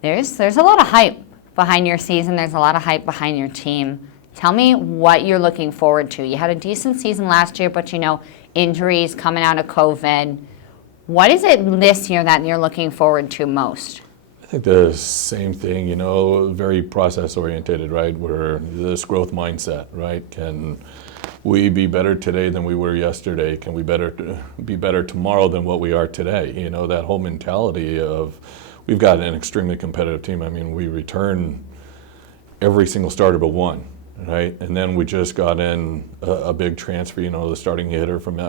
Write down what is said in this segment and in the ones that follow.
There's a lot of hype behind your season. There's a lot of hype behind your team. Tell me what you're looking forward to. You had a decent season last year, but injuries coming out of COVID. What is it this year that you're looking forward to most? I think the same thing, very process oriented, right? We're this growth mindset, right? Can we be better today than we were yesterday? Can we be better tomorrow than what we are today? That whole mentality of we've got an extremely competitive team. I mean, we return every single starter but one, right? And then we just got in a big transfer, the starting hitter from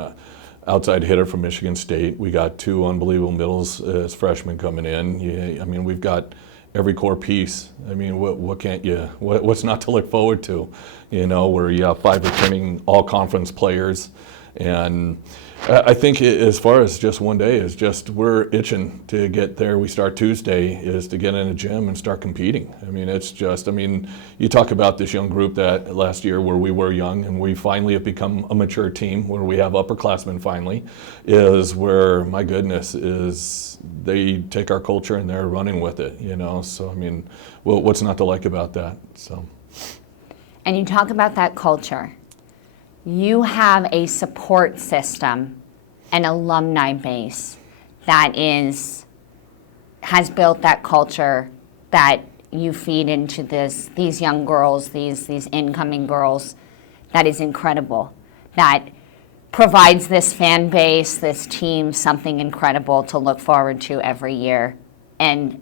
outside hitter from Michigan State. We got two unbelievable middles as freshmen coming in. Yeah, I mean, we've got every core piece. I mean, what's not to look forward to? Where you have 5 returning all-conference players. And I think as far as just one day is just we're itching to get there. We start Tuesday is to get in a gym and start competing. I mean, you talk about this young group that last year where we were young and we finally have become a mature team where we have upperclassmen finally is where, my goodness, is they take our culture and they're running with it, So, I mean, what's not to like about that? So. And you talk about that culture. You have a support system, an alumni base that has built that culture that you feed into these young girls, these incoming girls. That is incredible. That provides this fan base, this team, something incredible to look forward to every year, and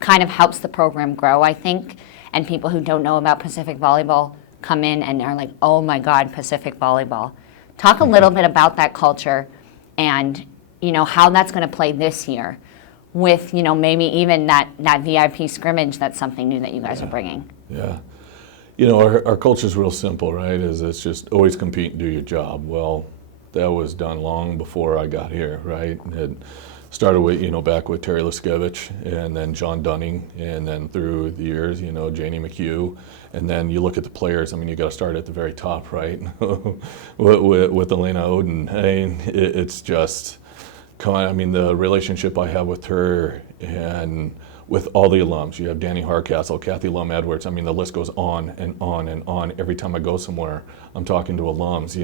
kind of helps the program grow, I think. And people who don't know about Pacific Volleyball come in and are like, oh my God, Pacific Volleyball. Talk a little bit about that culture and, how that's going to play this year with, maybe even that VIP scrimmage. That's something new that you guys are bringing. Yeah. Our culture is real simple, right? It's just always compete and do your job. Well, that was done long before I got here, right? It started with, back with Terry Liskevich and then John Dunning, and then through the years, Janie McHugh. And then you look at the players, I mean, you got to start at the very top, right? with Elena Oden. I mean, it's just, the relationship I have with her and with all the alums. You have Danny Hardcastle, Kathy Lum Edwards. I mean, the list goes on and on and on. Every time I go somewhere, I'm talking to alums.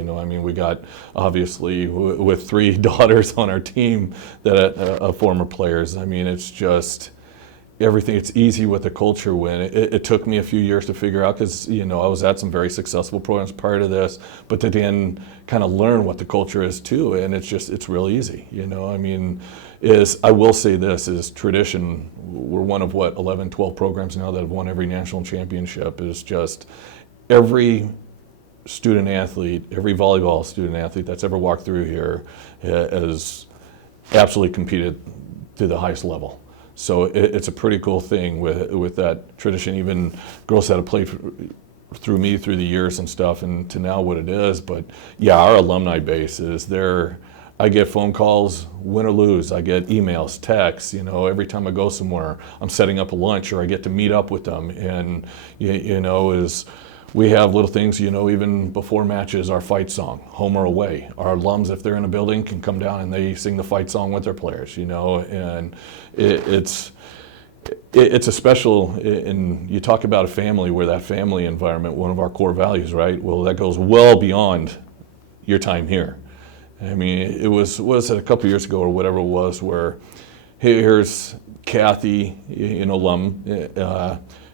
We got, obviously, with 3 daughters on our team that are former players. I mean, it's just everything. It's easy with the culture when it took me a few years to figure out because, I was at some very successful programs prior to this, but to then kind of learn what the culture is too. And it's real easy, I will say this is tradition. We're one of 11, 12 programs now that have won every national championship. Is just every student athlete, every volleyball student athlete that's ever walked through here has absolutely competed to the highest level. So it's a pretty cool thing with that tradition. Even girls that have played through me through the years and stuff, and to now what it is. But yeah, our alumni base is there. I get phone calls, win or lose. I get emails, texts. Every time I go somewhere, I'm setting up a lunch or I get to meet up with them. And we have little things. Even before matches, our fight song, home or away. Our alums, if they're in a building, can come down and they sing the fight song with their players. And it's a special. And you talk about a family where that family environment, one of our core values, right? Well, that goes well beyond your time here. I mean, it was a couple years ago or whatever it was where here's Kathy, alum,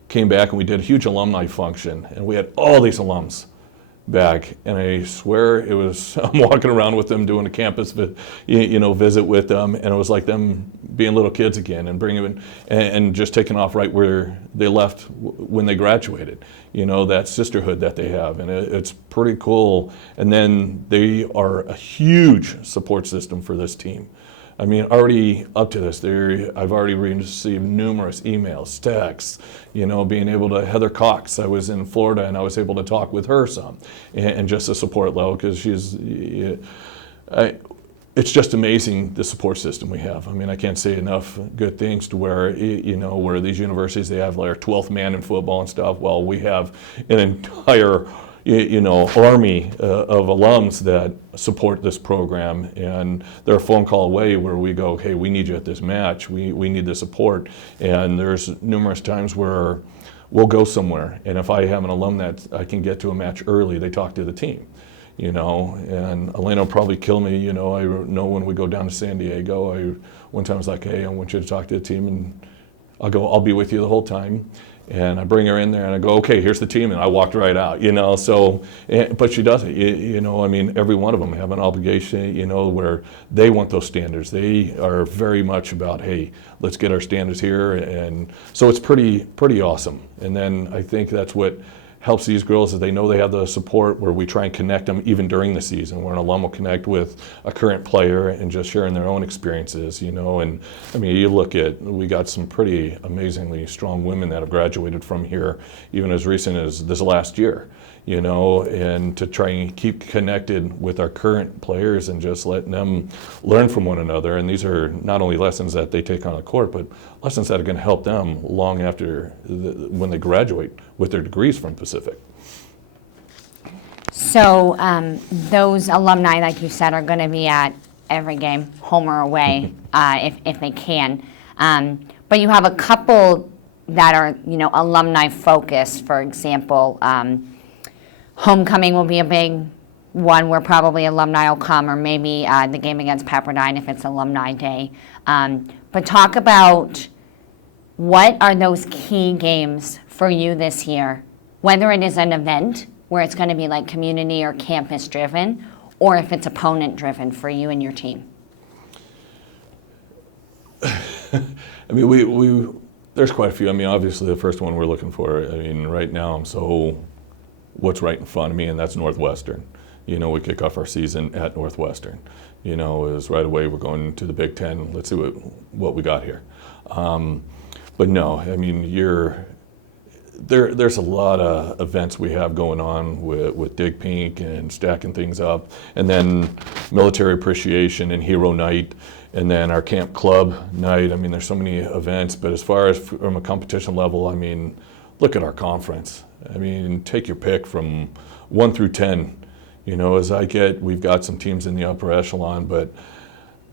came back and we did a huge alumni function and we had all these alums back, and I swear I'm walking around with them doing a campus visit with them, and it was like them being little kids again and bringing them in and just taking off right where they left when they graduated. That sisterhood that they have, and it's pretty cool. And then they are a huge support system for this team. I mean, already up to this, I've already received numerous emails, texts, being able to, Heather Cox, I was in Florida and I was able to talk with her some, and just a support level, because it's just amazing the support system we have. I mean, I can't say enough good things to where, where these universities, they have their 12th man in football and stuff. Well, we have an entire army of alums that support this program, and they're a phone call away where we go, hey, we need you at this match, we need the support. And there's numerous times where we'll go somewhere, and if I have an alum that I can get to a match early, they talk to the team. And Elena will probably kill me. I know when we go down to San Diego, one time I was like, hey, I want you to talk to the team, and I'll be with you the whole time. And I bring her in there and I go, okay, here's the team, and I walked right out, but she does it, every one of them have an obligation, where they want those standards. They are very much about, hey, let's get our standards here, and so it's pretty awesome. And then I think that's what helps these girls is they know they have the support where we try and connect them even during the season, where an alum will connect with a current player and just sharing their own experiences, and you look at, we got some pretty amazingly strong women that have graduated from here even as recent as this last year, and to try and keep connected with our current players and just letting them learn from one another. And these are not only lessons that they take on the court, but lessons that are going to help them long after when they graduate with their degrees from Pacific. So those alumni, like you said, are going to be at every game, home or away, if they can. But you have a couple that are, alumni focused. For example, homecoming will be a big one where probably alumni will come, or maybe the game against Pepperdine if it's Alumni Day. But talk about what are those key games for you this year, whether it is an event where it's going to be like community or campus driven, or if it's opponent driven for you and your team. There's quite a few. Obviously the first one we're looking for, right now what's right in front of me, and that's Northwestern. We kick off our season at Northwestern. Is right away we're going to the Big Ten. Let's see what we got here. But no, there's a lot of events we have going on with Dig Pink and stacking things up, and then military appreciation and hero night, and then our camp club night. There's so many events, but as far as from a competition level, look at our conference. Take your pick from 1 through 10. We've got some teams in the upper echelon, but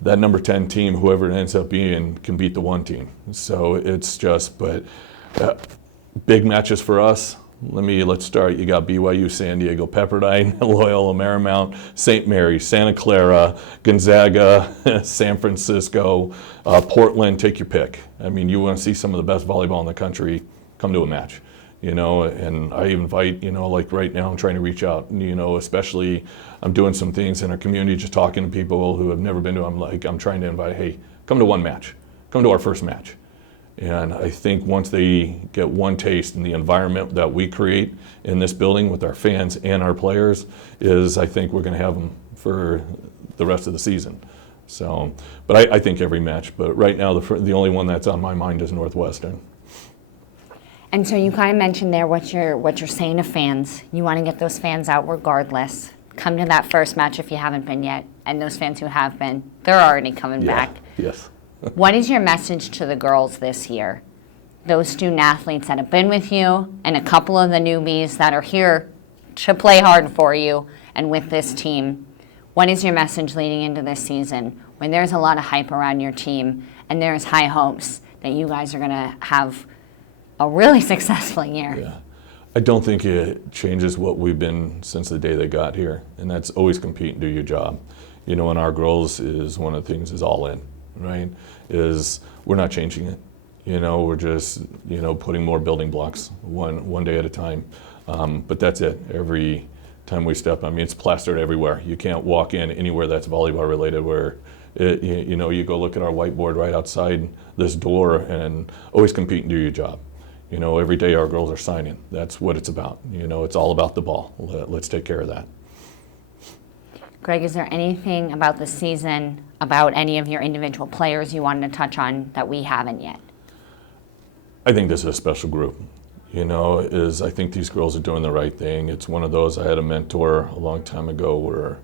that number 10 team, whoever it ends up being, can beat the 1 team. So it's just, big matches for us. Let's start. You got BYU, San Diego, Pepperdine, Loyola Marymount, St. Mary's, Santa Clara, Gonzaga, San Francisco, Portland. Take your pick. You want to see some of the best volleyball in the country, come to a match. And I invite, like right now I'm trying to reach out, especially I'm doing some things in our community, just talking to people who have never been to, I'm trying to invite, hey, come to one match, come to our first match. And I think once they get one taste in the environment that we create in this building with our fans and our players, I think we're going to have them for the rest of the season. So, but I think every match, but right now the only one that's on my mind is Northwestern. And so you kind of mentioned there what you're saying to fans. You want to get those fans out regardless. Come to that first match if you haven't been yet. And those fans who have been, they're already coming back. Yes. What is your message to the girls this year? Those student athletes that have been with you, and a couple of the newbies that are here to play hard for you and with this team. What is your message leading into this season when there's a lot of hype around your team and there's high hopes that you guys are going to have a really successful year? Yeah. I don't think it changes what we've been since the day they got here, and that's always compete and do your job. And our girls is one of the things is all in, right? We're not changing it. We're just, putting more building blocks one day at a time. But that's it. Every time we step, it's plastered everywhere. You can't walk in anywhere that's volleyball related where you go look at our whiteboard right outside this door and always compete and do your job. Every day our girls are signing. That's what it's about. It's all about the ball. Let's take care of that. Greg, is there anything about the season, about any of your individual players you wanted to touch on that we haven't yet? I think this is a special group. I think these girls are doing the right thing. It's one of those, I had a mentor a long time ago where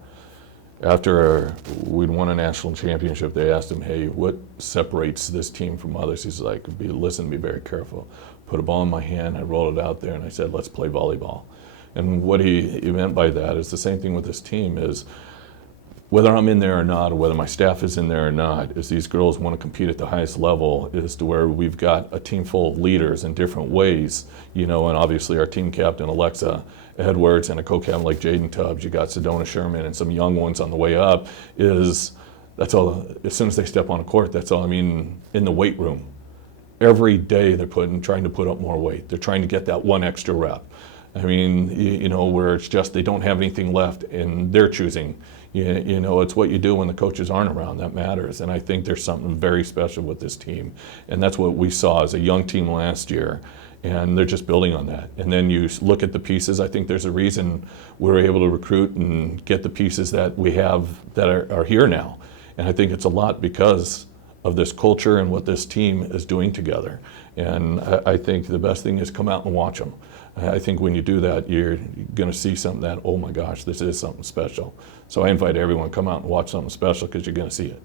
after we'd won a national championship, they asked him, hey, what separates this team from others? He's like, listen, be very careful. Put a ball in my hand, I rolled it out there, and I said, let's play volleyball. And what he meant by that is the same thing with this team is, whether I'm in there or not, or whether my staff is in there or not, is these girls want to compete at the highest level, is to where we've got a team full of leaders in different ways, and obviously our team captain, Alexa Edwards, and a co-captain like Jaden Tubbs, you got Sedona Sherman and some young ones on the way up, that's all, as soon as they step on a court, that's all. In the weight room, every day they're trying to put up more weight. They're trying to get that one extra rep. Where it's just they don't have anything left and they're choosing. It's what you do when the coaches aren't around that matters. And I think there's something very special with this team. And that's what we saw as a young team last year. And they're just building on that. And then you look at the pieces. I think there's a reason we're able to recruit and get the pieces that we have that are here now. And I think it's a lot because of this culture and what this team is doing together. And I think the best thing is come out and watch them. I think when you do that, you're going to see something that, oh my gosh, this is something special. So I invite everyone to come out and watch something special, because you're going to see it.